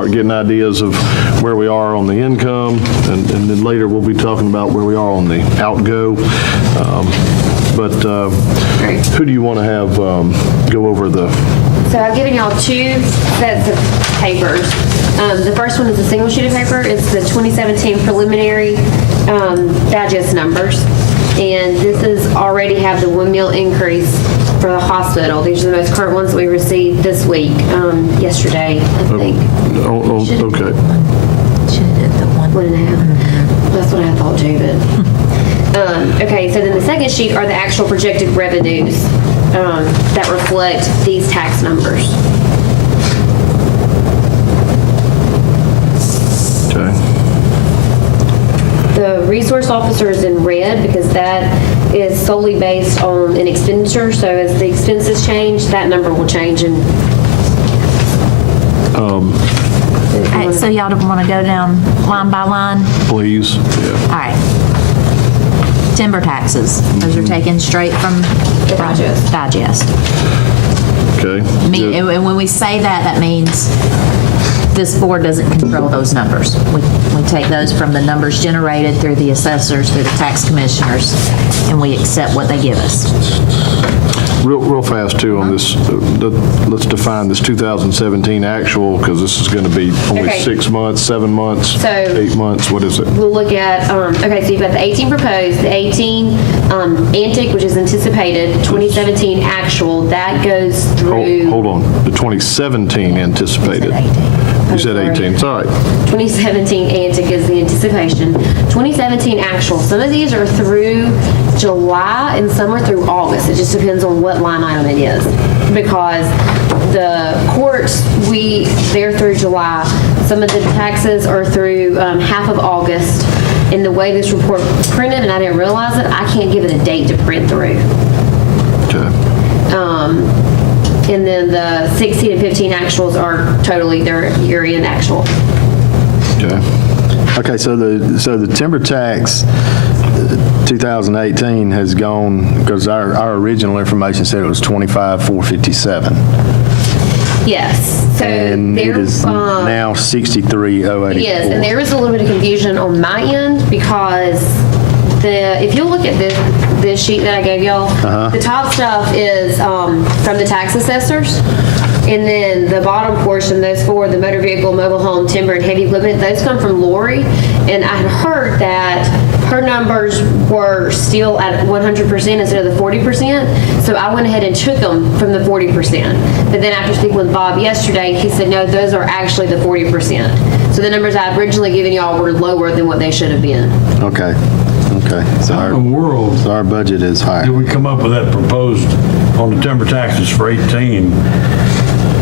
start getting ideas of where we are on the income, and then later we'll be talking about where we are on the outgo. But who do you want to have go over the? So I've given y'all 2 sets of papers. The first one is a single sheet of paper. It's the 2017 preliminary digest numbers. And this is already have the 1 meal increase for the hospital. These are the most current ones that we received this week, yesterday, I think. Oh, okay. Should have did the 1.5. That's what I thought too, but. Okay, so then the second sheet are the actual projected revenues that reflect these tax numbers. Okay. The resource officer is in red because that is solely based on an expenditure. So as the expenses change, that number will change. And All right, so y'all don't want to go down line by line? Please. Yeah. All right. Timber taxes, those are taken straight from The digest. digest. Okay. And when we say that, that means this board doesn't control those numbers. We take those from the numbers generated through the assessors, through the tax commissioners, and we accept what they give us. Real fast too on this. Let's define this 2017 actual, because this is going to be only Okay. 6 months, 7 months, So- 8 months. What is it? we'll look at, okay, so you've got the 18 proposed, the 18 antic, which is anticipated, 2017 actual, that goes through. Hold on. The 2017 anticipated. You said 18. It's all right. 2017 antic is the anticipation. 2017 actual. Some of these are through July and some are through August. It just depends on what line item it is. Because the courts, they're through July. Some of the taxes are through half of August. And the way this report printed, and I didn't realize it, I can't give it a date to print through. Okay. And then the 16 and 15 actuals are totally their year-end actual. Okay. Okay, so the timber tax 2018 has gone, because our original information said it was 25,457. Yes. So And it is now 63,084. Yes, and there was a little bit of confusion on my end because if you look at this sheet that I gave y'all, the top stuff is from the tax assessors. And then the bottom portion, those 4, the motor vehicle, mobile home, timber, and heavy equipment, those come from Lori. And I had heard that her numbers were still at 100% instead of the 40%. So I went ahead and took them from the 40%. But then after speaking with Bob yesterday, he said, no, those are actually the 40%. So the numbers I'd originally given y'all were lower than what they should have been. Okay. So How in the world our budget is higher. did we come up with that proposed on the timber taxes for 18?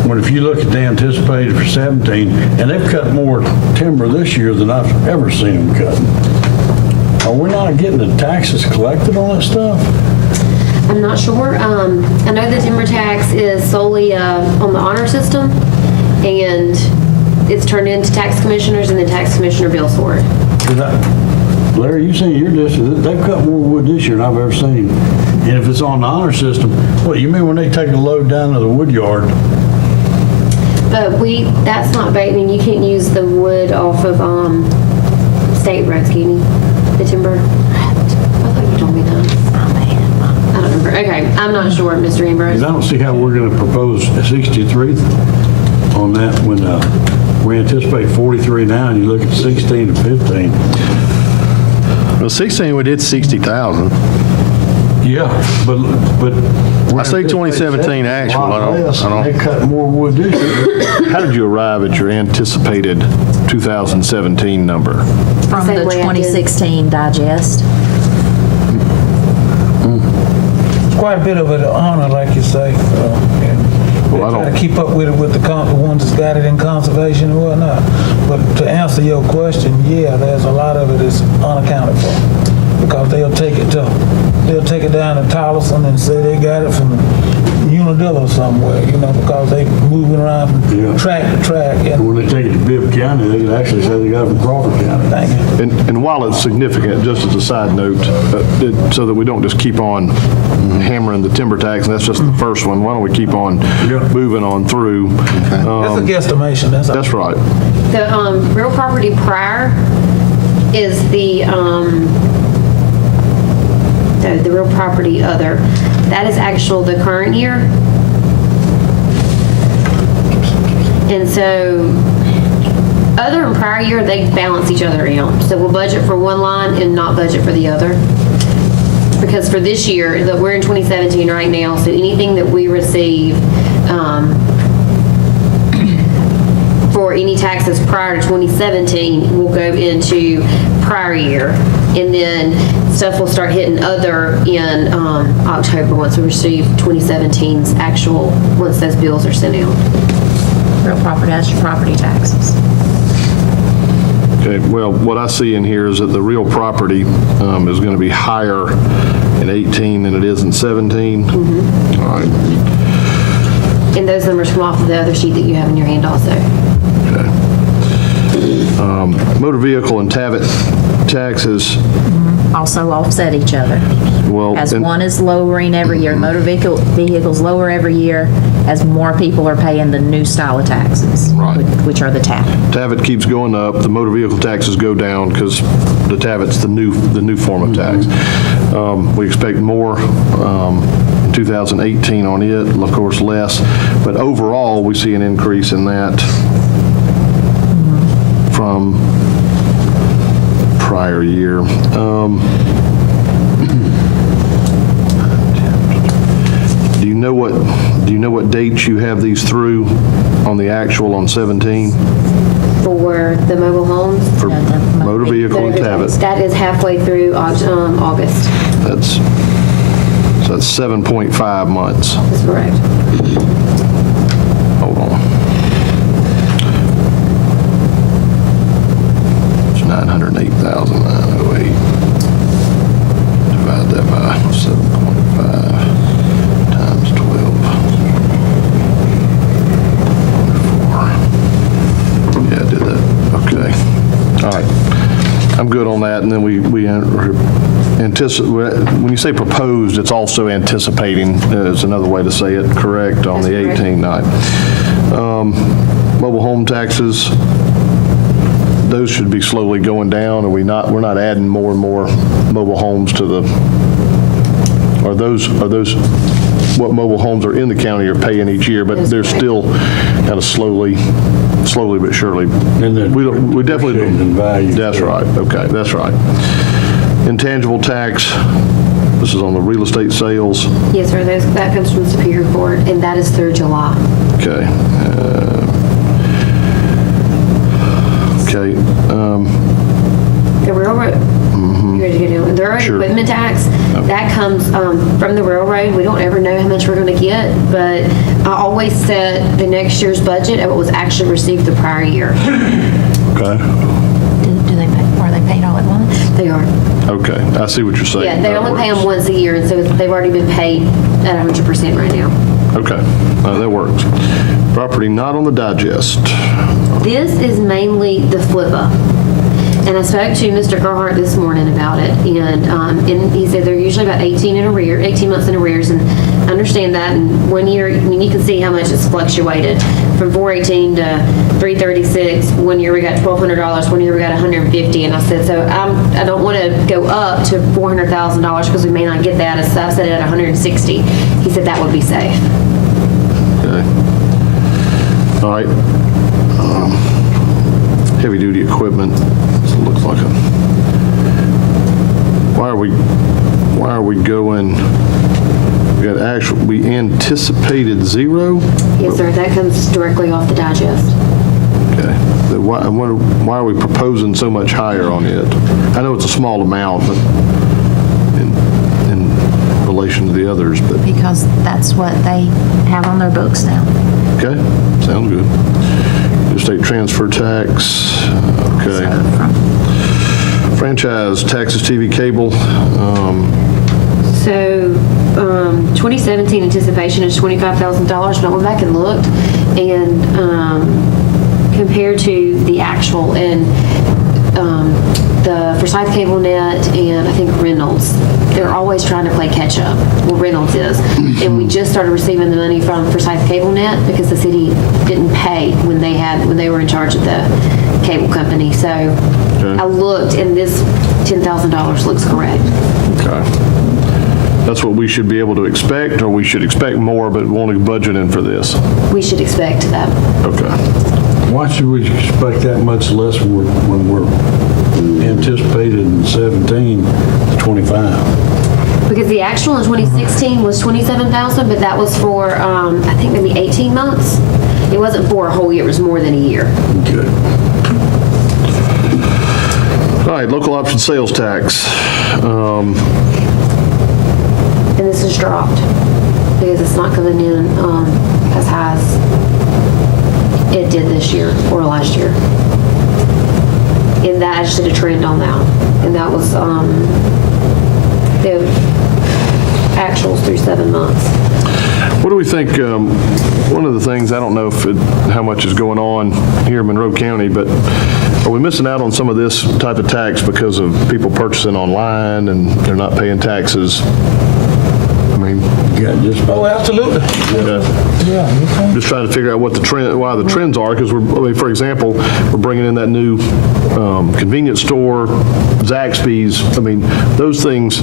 When if you look at the anticipated for 17, and they've cut more timber this year than I've ever seen them cut. Are we not getting the taxes collected on that stuff? I'm not sure. I know the timber tax is solely on the honor system, and it's turned into tax commissioners, and the tax commissioner bills for it. Larry, you seen your district, they've cut more wood this year than I've ever seen. And if it's on the honor system, what, you mean when they take a load down to the wood yard? But that's not baiting. You can't use the wood off of state roads, can you? The timber. I thought you told me that. I don't remember. Okay, I'm not sure, Mr. Ambrose. Because I don't see how we're going to propose 63 on that when we anticipate 43 now, and you look at 16 and 15. Well, 16, we did 60,000. Yeah, but I say 2017 actual. I don't. They cut more wood this year. How did you arrive at your anticipated 2017 number? From Same the way I did. 2016 digest. Quite a bit of it honor, like you say. And Well, I they try don't- to keep up with it with the ones that's got it in conservation and whatnot. But to answer your question, yeah, there's a lot of it is unaccounted for because they'll take it down to Tolleson and say they got it from Unadilla somewhere, because they moving around from Yeah. track to track. And And when they take it to Bibb County, County, they could actually say they got it from Crawford County. Thank you. And while it's significant, just as a side note, so that we don't just keep on hammering the timber tax, and that's just the first one, why don't we keep on moving on through? That's a guesstimation, that's all. That's right. The real property prior is the real property other. That is actual the current year. And so other and prior year, they balance each other out. So we'll budget for one line and not budget for the other. Because for this year, that we're in 2017 right now, so anything that we receive for any taxes prior to 2017 will go into prior year. And then stuff will start hitting other in October once we receive 2017's actual, once those bills are sent out. Real property, that's your property taxes. Okay, well, what I see in here is that the real property is going to be higher in 18 than it is in 17. All right, And those numbers come off of the other sheet that you have in your hand also. okay. Motor vehicle and TAVIT taxes, Also offset each other. well. As and- one is lowering every year, motor vehicles lower every year as more people are paying the new style of taxes. Right. Which are the TAP. TAVIT keeps going up, the motor vehicle taxes go down because the TAVIT's the new form of tax. We expect more in 2018 on it, of course less, but overall, we see an increase in that from prior year. Do you know what dates you have these through on the actual on 17? For the mobile homes. For Yeah, the motor vehicle and TAVIT? That is halfway through August. That's 7.5 months. That's correct. Hold on. It's 908,908. Divide that by 7.5 times 12. 4. Yeah, I did that. Okay. All right. I'm good on that. And then we anticipate, when you say proposed, it's also anticipating, is another way to say it, correct, on the That's correct. 18 night. Mobile home taxes, those should be slowly going down. We're not adding more and more mobile homes to the, are those what mobile homes are in the county are paying each year, but That's they're correct. still kind of slowly but surely. And then We definitely. depreciating in value. That's right, okay, that's right. Intangible tax, this is on the real estate sales, Yes, sir. That comes from Superior Court, and that is through July. okay. Okay, The railroad, you ready to get in? The railroad Sure. equipment tax, that comes from the railroad. We don't ever know how much we're going to get, but I always set the next year's budget at what was actually received the prior year. okay, Do they pay, are they paid all at once? They are. okay, I see what you're saying. Yeah, they That only pay them works. once a year, and so they've already been paid at 100% right now. Okay, that works. Property not on the digest, This is mainly the flip-up. And I spoke to Mr. Gerhart this morning about it, and he said they're usually about 18 months in arrears, and I understand that. And 1 year, I mean, you can see how much it's fluctuated from 418 to 336. 1 year we got $1,200. 1 year we got 150. And I said, so I don't want to go up to $400,000 because we may not get that. So I set it at 160. He said that would be safe. okay. All right. Heavy-duty equipment, this looks like a, why are we going, we anticipated zero? Yes, sir. That comes directly off the digest. Okay. Why are we proposing so much higher on it? I know it's a small amount, but in relation to the others, but, Because that's what they have on their books now. okay, sounds good. State transfer tax, okay. So from Franchise, taxes, TV, cable, So, 2017 anticipation is $25,000, and I went back and looked, and compared to the actual. And the Forsyth Cable Net and I think Reynolds, they're always trying to play catch up. Well, Reynolds is. And we just started receiving the money from Forsyth Cable Net because the city didn't pay when they were in charge of the cable company. So I looked, and this $10,000 looks correct. Okay. That's what we should be able to expect, or we should expect more, but won't budget in for this? We should expect that. Okay. Why should we expect that much less when we're anticipated in 17 to 25? Because the actual in 2016 was 27,000, but that was for, I think maybe 18 months. It wasn't for a whole year, it was more than a year. Good. All right, local option sales tax. And this has dropped because it's not coming in as high as it did this year or last year. And that, I just did a trend on that. And that was the actuals through 7 months. What do we think, one of the things, I don't know how much is going on here in Monroe County, but are we missing out on some of this type of tax because of people purchasing online and they're not paying taxes? I mean, Yeah, just Oh, about. absolutely. Yeah, you can. just trying to figure out what why the trends are, because for example, we're bringing in that new convenience store, Zaxby's. I mean, those things,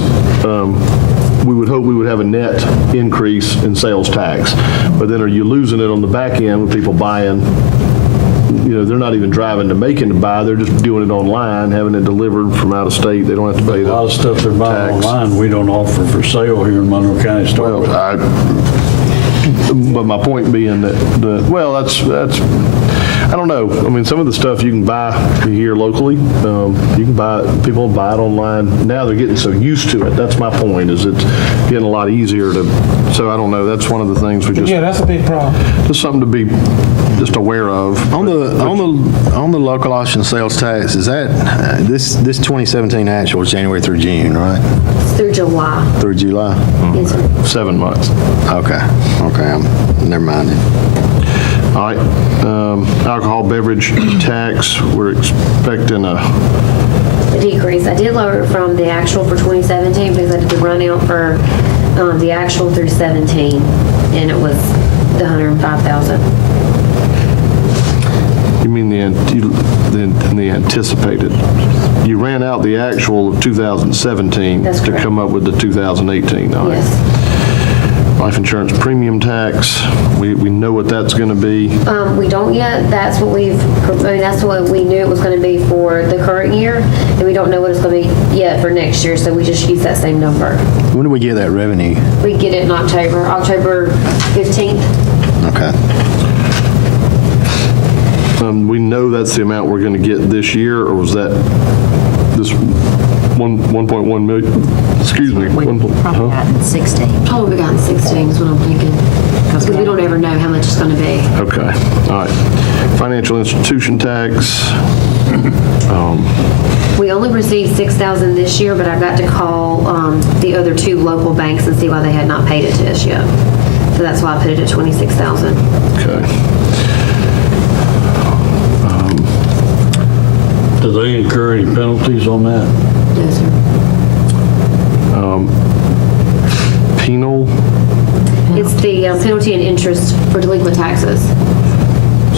we would hope we would have a net increase in sales tax. But then are you losing it on the back end with people buying? They're not even driving to Macon to buy. They're just doing it online, having it delivered from out of state. They don't have to pay A the lot of stuff they're buying tax. online, we don't offer for sale here in Monroe County store. Well, but my point being that that's I don't know. I mean, some of the stuff you can buy here locally. You can buy. People buy it online now. They're getting so used to it. That's my point. Is it's getting a lot easier to. So I don't know. That's one of the things we just. Yeah, that's a big problem. Just something to be just aware of. On the local option sales tax, is that, this 2017 actual is January through June, right? It's through July. Through July? Yes, sir. 7 months. Okay, never mind then. All right. Alcohol beverage tax. We're expecting a. A decrease. I did lower it from the actual for 2017 because I did the run out for the actual through 17, and it was the 105,000. You mean the anticipated? You ran out the actual of 2017 That's to correct. come up with the 2018. All right. Yes. Life insurance premium tax. We know what that's going to be. We don't yet. That's what that's what we knew it was going to be for the current year, and we don't know what it's going to be yet for next year. So we just use that same number. When do we get that revenue? We get it in October 15th. Okay. We know that's the amount we're going to get this year, or was that this 1.1 million? Excuse me. We probably got in 16. Probably we got in 16 is what I'm thinking. Because we don't ever know how much it's going to be. Okay. All right. Financial institution tax. We only received 6,000 this year, but I got to call the other two local banks and see why they had not paid it to us yet. So that's why I put it at 26,000. Okay. Do they incur any penalties on that? No, sir. Penal. It's the penalty and interest for delinquent taxes.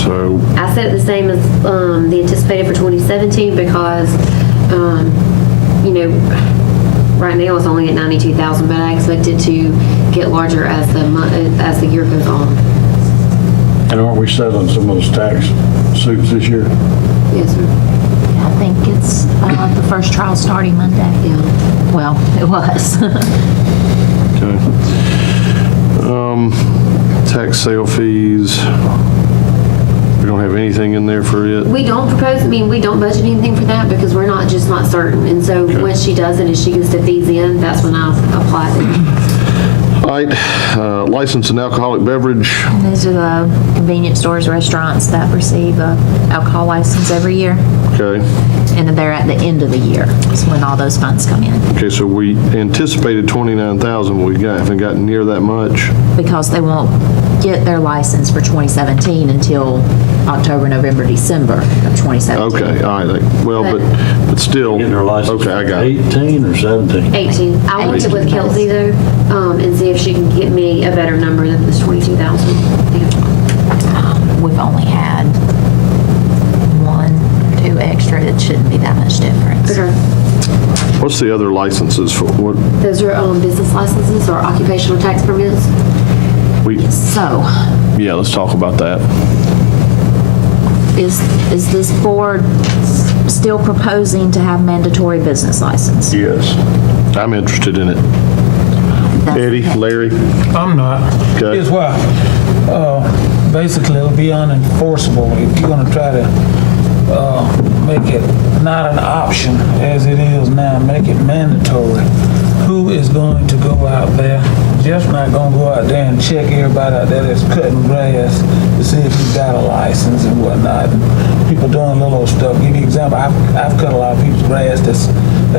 So I set it the same as the anticipated for 2017 because, right now it's only at 92,000, but I expect it to get larger as the year goes on. And aren't we settling some of those tax suits this year? Yes, sir. I think it's the first trial starting Monday. Yeah. Well, it was. okay. Tax sale fees. We don't have anything in there for it. We don't we don't budget anything for that because we're not certain. And so when she does it and she gets the fees in, that's when I apply them. All right, license and alcoholic beverage. And those are the convenience stores, restaurants that receive a alcohol license every year. Okay. And they're at the end of the year. Is when all those funds come in. Okay, so we anticipated 29,000. We haven't gotten near that much. Because they won't get their license for 2017 until October, November, December of 2017. Okay, all right. Well, but still. Getting their license. Okay, I got it. 18 or 17? 18. I want to with Kelsey though, and see if she can get me a better number than this 22,000. We've only had 1 or 2 extra. It shouldn't be that much difference. Okay. What's the other licenses for? What Those are business licenses or occupational tax permits. So, Yeah, let's talk about that. is this board still proposing to have mandatory business license? Yes. I'm interested in it. Eddie, Larry, I'm not. Okay. Here's why. Basically, it'll be unenforceable if you're gonna try to make it not an option as it is now, make it mandatory. Who is going to go out there? Jeff's not gonna go out there and check everybody out there that's cutting grass to see if he's got a license and whatnot. People doing little stuff. Give you an example. I've cut a lot of people's grass that's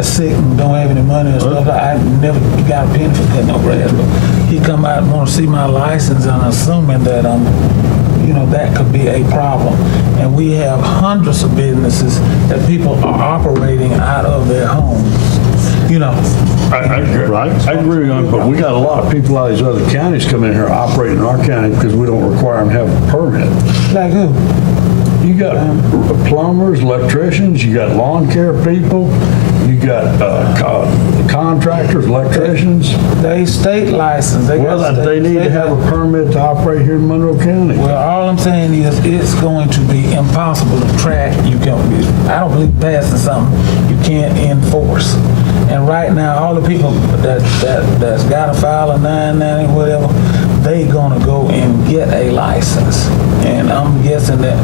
sick and don't have any money and stuff. I never got a penny for cutting no grass, but he come out and want to see my license and assuming that that could be a problem. And we have hundreds of businesses that people are operating out of their homes. I agree. Right. I agree on it, but we got a lot of people out of these other counties come in here operating in our county because we don't require them to have a permit. Like who? You got plumbers, electricians, you got lawn care people, you got contractors, electricians. They state license. Well, they need to have a permit to operate here in Monroe County. Well, all I'm saying is it's going to be impossible to track. I don't believe passing something you can't enforce. And right now, all the people that's got to file a 990 whatever, they gonna go and get a license. And I'm guessing that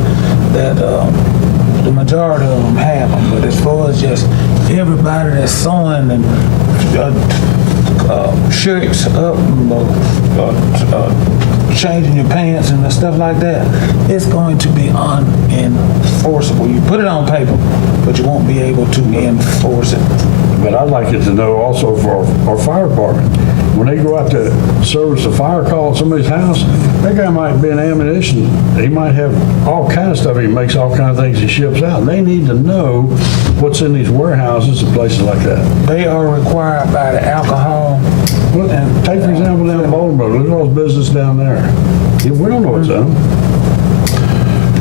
the majority of them have them. But as far as just everybody that's sewing and shirts up, changing your pants and stuff like that, it's going to be unenforceable. You put it on paper, but you won't be able to enforce it. But I'd like it to know also for our fire department. When they go out to service a fire call at somebody's house, that guy might be an ammunition. He might have all kinds of stuff. He makes all kinds of things he ships out. And they need to know what's in these warehouses and places like that. They are required by the alcohol. Well, take for example down in Baltimore. Look at all those business down there. Yeah, we don't know what's in them.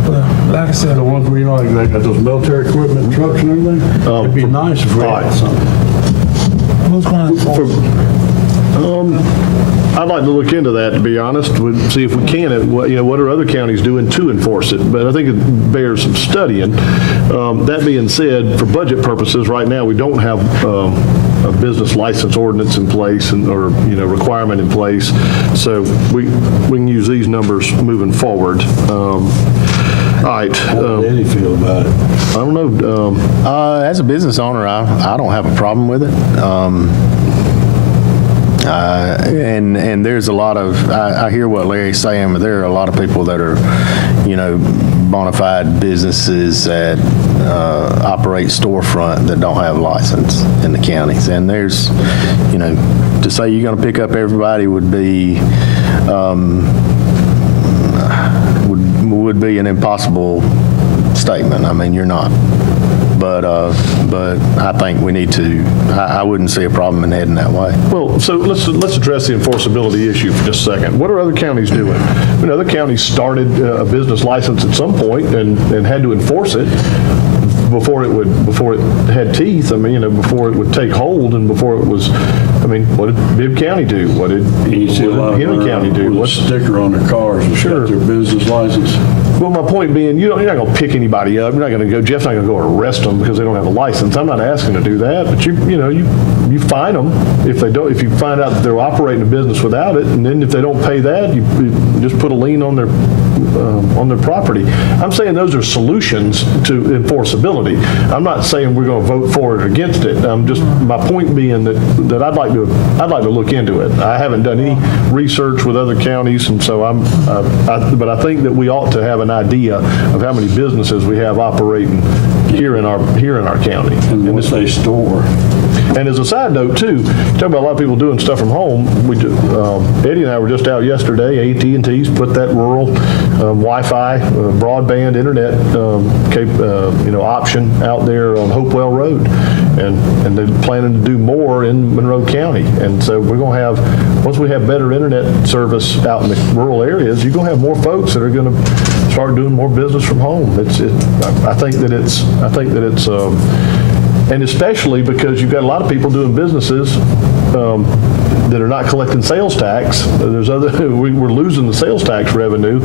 Well, like I said, The ones where, they got those military equipment trucks and everything. It'd be nice if we had something. who's going to enforce it? I'd like to look into that, to be honest, see if we can, what are other counties doing to enforce it? But I think it bears some studying. That being said, for budget purposes, right now, we don't have a business license ordinance in place or requirement in place. So we can use these numbers moving forward. All right. How does Eddie feel about it? I don't know. As a business owner, I don't have a problem with it. And there's a lot of, I hear what Larry's saying, but there are a lot of people that are, bona fide businesses that operate storefront that don't have a license in the counties. And there's, to say you're going to pick up everybody would be an impossible statement. I mean, you're not. But I think we need to, I wouldn't see a problem in heading that way. Well, so let's address the enforceability issue for just a second. What are other counties doing? Other counties started a business license at some point and had to enforce it before it had teeth. I mean, before it would take hold and before it was. I mean, what did Bibb County do? What did You see a lot of Henry them County do? with a sticker on their cars and Sure. got their business license. Well, my point being, you're not going to pick anybody up. You're not going to go, Jeff's not going to go arrest them because they don't have a license. I'm not asking to do that, but you fine them if they don't, if you find out that they're operating a business without it, and then if they don't pay that, you just put a lien on their property. I'm saying those are solutions to enforceability. I'm not saying we're going to vote for it or against it. My point being that I'd like to look into it. I haven't done any research with other counties, and so but I think that we ought to have an idea of how many businesses we have operating here in our county. And what they store. And as a side note, too, talk about a lot of people doing stuff from home. Eddie and I were just out yesterday. AT&T's put that rural Wi-Fi, broadband internet option out there on Hopewell Road, and they're planning to do more in Monroe County. And so we're going to have, once we have better internet service out in the rural areas, you're going to have more folks that are going to start doing more business from home. I think that it's. And especially because you've got a lot of people doing businesses that are not collecting sales tax. We're losing the sales tax revenue.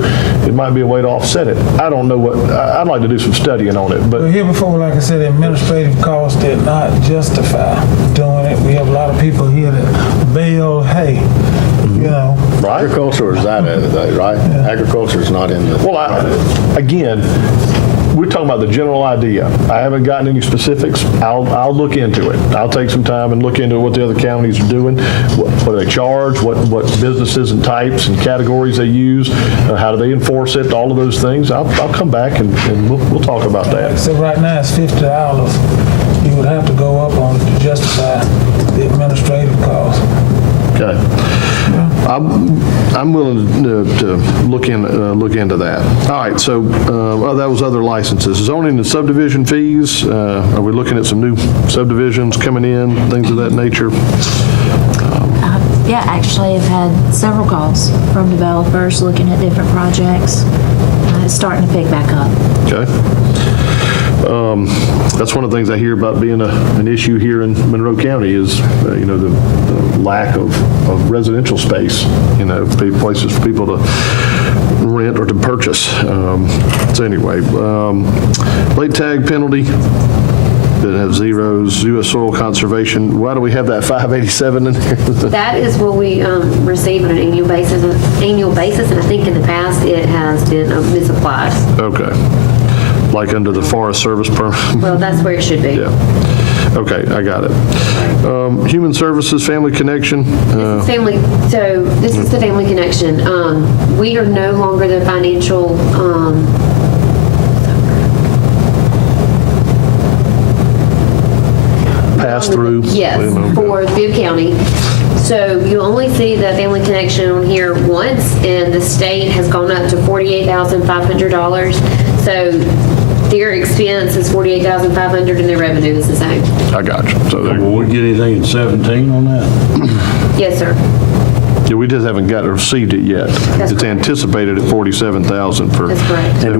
It might be a way to offset it. I don't know I'd like to do some studying on it. But here before, like I said, administrative costs did not justify doing it. We have a lot of people here that bail, hey, right? Agriculture is out of it, right? Yeah. Agriculture is not in the. Well, again, we're talking about the general idea. I haven't gotten any specifics. I'll look into it. I'll take some time and look into what the other counties are doing, what do they charge, what businesses and types and categories they use, how do they enforce it, all of those things. I'll come back and we'll talk about that. So right now it's $50. You would have to go up on it to justify the administrative cost. Okay. I'm willing to look into that. All right, so that was other licenses. Zoning and subdivision fees, are we looking at some new subdivisions coming in, things of that nature? Yeah, actually, I've had several calls from developers looking at different projects. It's starting to pick back up. Okay. That's one of the things I hear about being an issue here in Monroe County is, the lack of residential space, places for people to rent or to purchase. So anyway, late tag penalty that have zeros, U.S. soil conservation. Why do we have that 587 in there? That is what we receive on an annual basis, and I think in the past it has been misapplied. Okay. Like under the Forest Service permit? Well, that's where it should be. Yeah. Okay, I got it. Human Services, Family Connection. This is the Family Connection. We are no longer the financial pass-through. Yes, for Bibb County. So you only see the Family Connection on here once, and the state has gone up to $48,500. So their expense is $48,500 and their revenue is the same. I got you. So Will we get anything in 17 on that? Yes, sir. yeah, we just haven't received it yet. That's It's correct. anticipated at $47,000 for. That's correct. And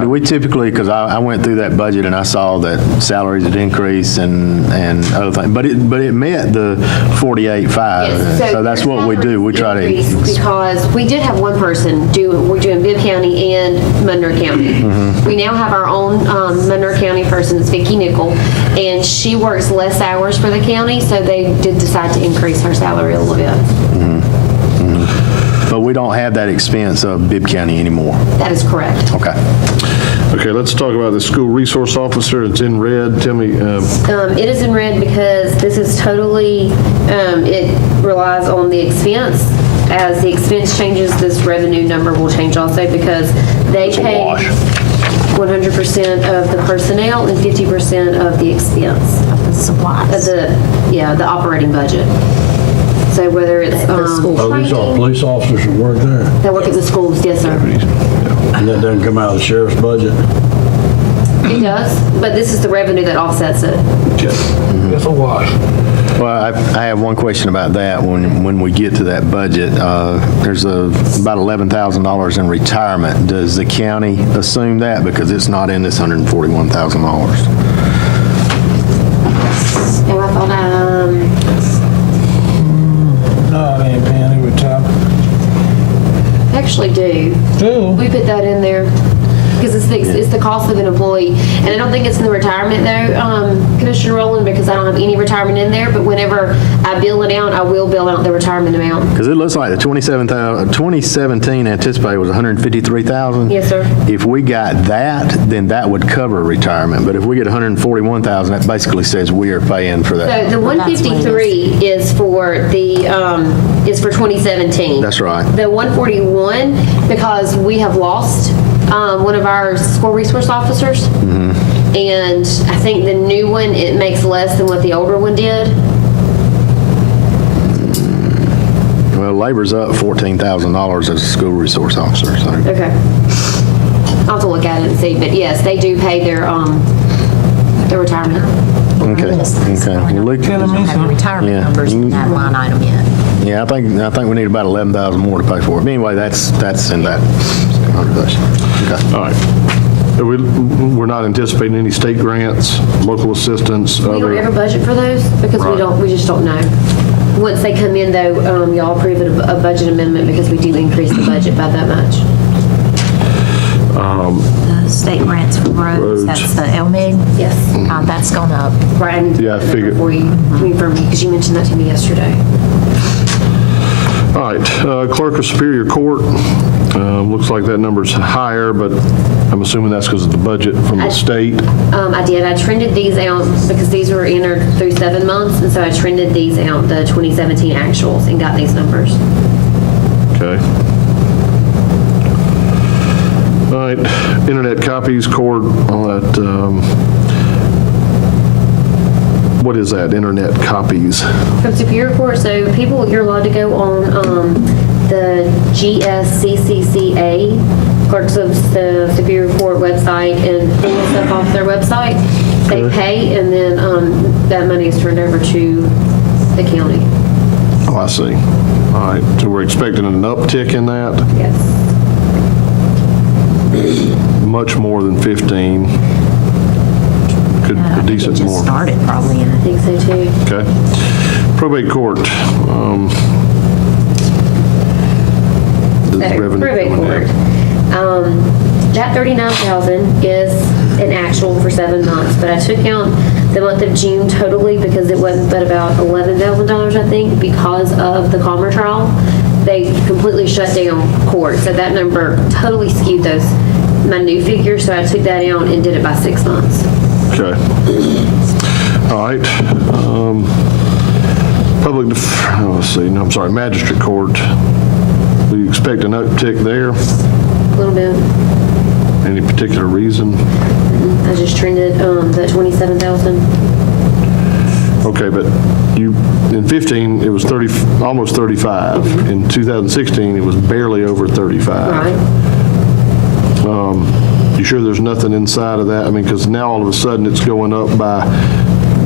do we typically, because I went through that budget and I saw that salaries had increased and other things, but it met the 48.5. Yes, So that's what we do. We try to. increase Because we did have one person we're doing Bibb County and Monroe County. Mm-hmm. We now have our own Monroe County person, it's Vicki Nickel, and she works less hours for the county, so they did decide to increase her salary a little bit. But we don't have that expense of Bibb County anymore. That is correct. Okay. Okay, let's talk about the school resource officer. It's in red. Tell me, It is in red because this is totally, it relies on the expense. As the expense changes, this revenue number will change also because they a pay wash. 100% of the personnel and 50% of the expense Of the supplies. of the operating budget. So whether it's school. Oh, these are training, police officers that work there, that work at the schools, yes, sir. and that doesn't come out of the sheriff's budget? It does, but this is the revenue that offsets it. It's a wash. Well, I have one question about that. When we get to that budget, there's about $11,000 in retirement. Does the county assume that because it's not in this $141,000? And I thought, No, they ain't paying any retirement. actually do. Do? We put that in there. because it's the cost of an employee. And I don't think it's in the retirement though, Commissioner Rowland, because I don't have any retirement in there, but whenever I bill it out, I will bill out the retirement amount. Because it looks like the 2017 anticipated was 153,000. Yes, sir. If we got that, then that would cover retirement. But if we get 141,000, that basically says we are paying for that. So the 153 is for is for 2017. That's right. The 141, because we have lost one of our school resource officers. And I think the new one, it makes less than what the older one did. Well, labor's up $14,000 as a school resource officer, so. Okay. I'll have to look at it and see, but yes, they do pay their retirement. Okay, okay. Well, Luke- We don't have the retirement Yeah. numbers in that line item yet. Yeah, I think we need about 11,000 more to pay for it. But anyway, that's in that conversation. Okay. All right. We're not anticipating any state grants, local assistance, We don't ever other, budget for those because we just don't know. Once they come in though, y'all approve a budget amendment because we do increase the budget by that much. The state grants for roads, that's the LMIG. Yes. That's gone up. Right. I need to Yeah, I get that figured. For you, because you mentioned that to me yesterday. all right, clerk of Superior Court, looks like that number's higher, but I'm assuming that's because of the budget from the state. I did. I trended these out because these were entered through 7 months, and so I trended these out, the 2017 actuals, and got these numbers. Okay. All right, internet copies, court, all that, what is that, internet copies? From Superior Court, so people, you're allowed to go on the GSCCCA, Clerks of the Superior Court website, and pull stuff off their website. They pay, and then that money is turned over to the county. Oh, I see. All right, so we're expecting an uptick in that, Yes. much more than 15. Could I a think it decent just more. started probably in I think so too. Okay. Probate court. The revenue Probate coming court. in. That 39,000 is an actual for 7 months, but I took out the month of June totally because it wasn't but about $11,000, I think, because of the Calmer trial. They completely shut down court, so that number totally skewed my new figure, so I took that out and did it by 6 months. Okay. All right. Magistrate court. We expect an uptick there. A little bit. Any particular reason? I just trended that 27,000. Okay, but in 15, it was almost 35. In 2016, it was barely over 35. Right. You sure there's nothing inside of that? I mean, because now all of a sudden it's going up by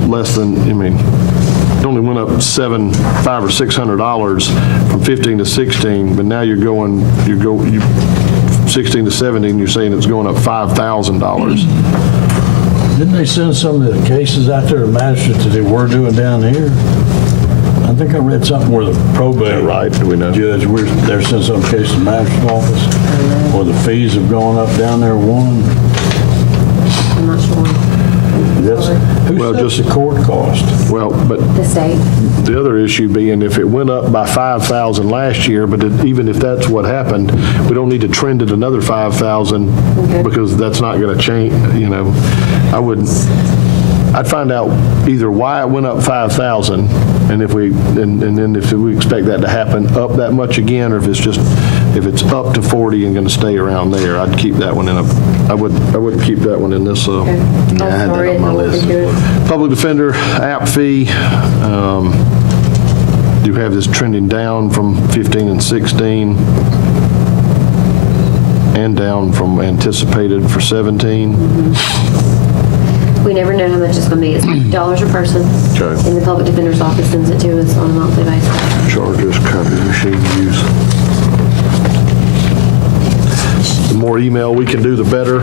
less than, it only went up $500 or $600 from 15 to 16, but now you 16 to 17, you're saying it's going up $5,000. Didn't they send some of the cases out there to magistrates that they were doing down here? I think I read something where the probate Right, do we know? judge, they're sending some cases to the magistrate's office, or the fees have gone up down there one. I'm not sure. Who Well, sets just- the court cost? Well, but The state. the other issue being if it went up by 5,000 last year, but even if that's what happened, we don't need to trend it another 5,000 because that's not going to change, I'd find out either why it went up 5,000 and then if we expect that to happen up that much again, or if it's up to 40 and going to stay around there, I'd keep that one I wouldn't keip that one in this. I had that on my list. Public defender app fee, do have this trending down from 15 and 16 and down from anticipated for 17. We never know how much it's going to be. It's $50 a person. Okay. And the public defender's office sends it to us on a monthly basis. Charges, copy machine use. The more email we can do, the better.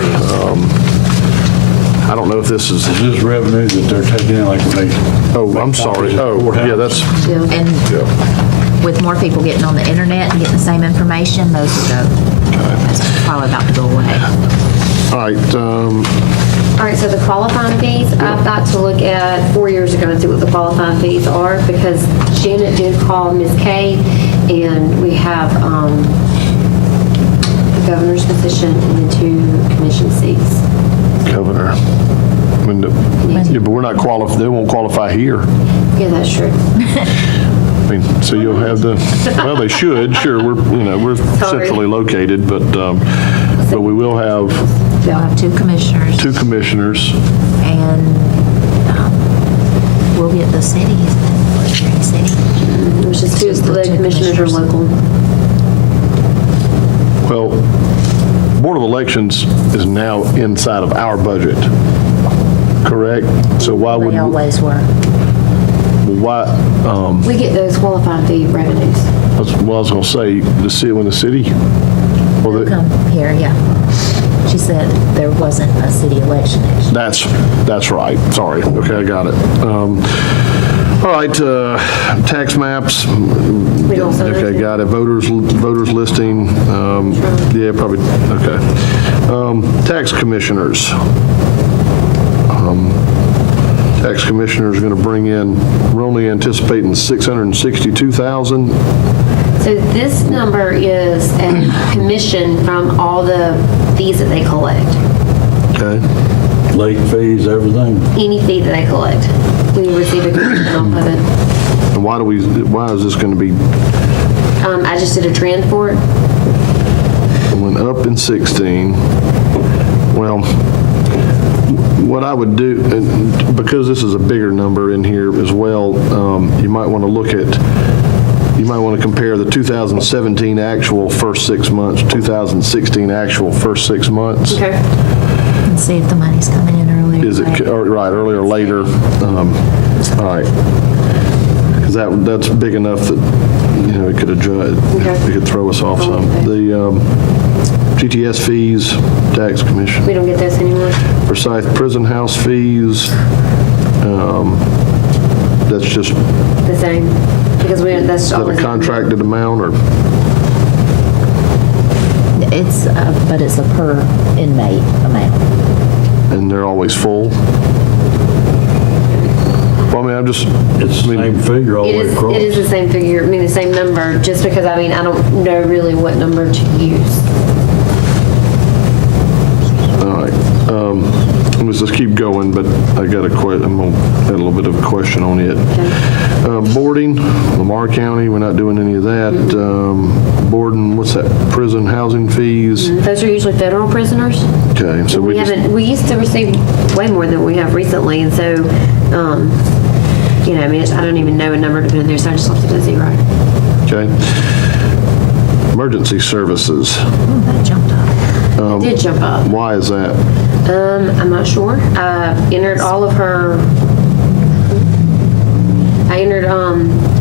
I don't know if this is, Is this revenue that they're taking in, like when they... oh, I'm sorry. Oh, yeah, that's, Yeah. And with more people getting on the internet and getting the same information, those will go. That's probably about to go away. All right, All right, so the qualifying fees, I've got to look at 4 years ago and see what the qualifying fees are, because Janet did call Ms. Kay, and we have the governor's position and the 2 commission seats. Governor. I mean, yeah, but we're not qualified, they won't qualify here. Yeah, that's true. I mean, so you'll have the, well, they should, sure, we're centrally located, but we will have They'll have 2 commissioners. 2 commissioners. And we'll get the city, isn't it? City. Which is 2 of the commissioners are local. Well, Board of Elections is now inside of our budget, correct? So why would, They always were. why, We get those qualifying fee revenues. well, I was going to say, when the city, well, They'll come here, yeah. She said there wasn't a city election next year. that's right, sorry, okay, I got it. All right, tax maps, We also okay, got it, voters listing, yeah, probably, okay. Tax commissioners. Tax commissioners are going to bring in, we're only anticipating 662,000. So this number is a commission from all the fees that they collect. Okay. Late fees, everything. Any fee that they collect, we receive a commission off of it. And why is this going to be, I just did a trend for it. it went up in 16? Well, what I would do, and because this is a bigger number in here as well, you might want to look at, you might want to compare the 2017 actual first 6 months, 2016 actual first 6 months. Okay. And see if the money's coming in earlier. Is it, right, earlier or later? All right. Because that's big enough that, it could adjust, Okay. it could throw us off some. The GTS fees, tax commission. We don't get those anymore. Forsyth prison house fees, that's just, is The same. Because that's that always. a contracted amount, or? It's, but it's a per inmate amount. And they're always full? Well, I mean, I'm just, It's the same figure all the way across. It is the same figure, the same number, just because, I don't know really what number to use. all right. Let's just keep going, but I got I'm going to add a little bit of a question on it. Boarding, Lamar County, we're not doing any of that. Boarding, what's that, prison housing fees? Those are usually federal prisoners. Okay, so We we used to receive way more than we have recently, and so, I don't even know a number to put in there, so I just left it at 0. Okay. Emergency services, Oh, that jumped up. It did jump up. why is that? I'm not sure. I entered all of her,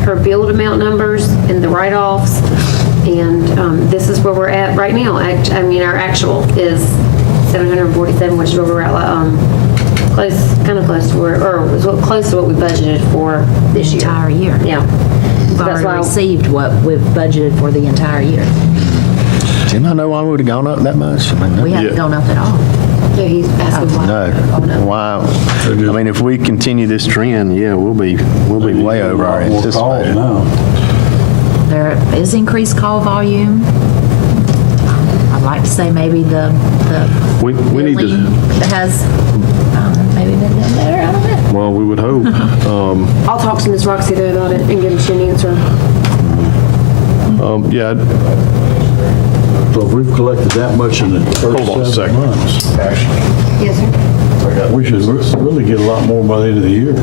her billed amount numbers and the write-offs, and this is where we're at right now. Our actual is 747, which is where we're at, kind of close to where, or was close to what we budgeted for this year. Entire year. Yeah. We've So that's why already received what we've budgeted for the entire year. Didn't I know I would have gone up that much? I mean, We haven't gone up at all. Yeah, he's asking why. no. Wow. I mean, if we continue this trend, yeah, we'll be way over our More calls anticipated. now. There is increased call volume. I'd like to say maybe the We need billing to, has maybe been done better. I don't know. well, we would hope. I'll talk to Ms. Roxy though about it and give you an answer. Yeah, So if we've collected that much in the Hold on a first 7 second. months, Yes, sir. we should really get a lot more by the end of the year.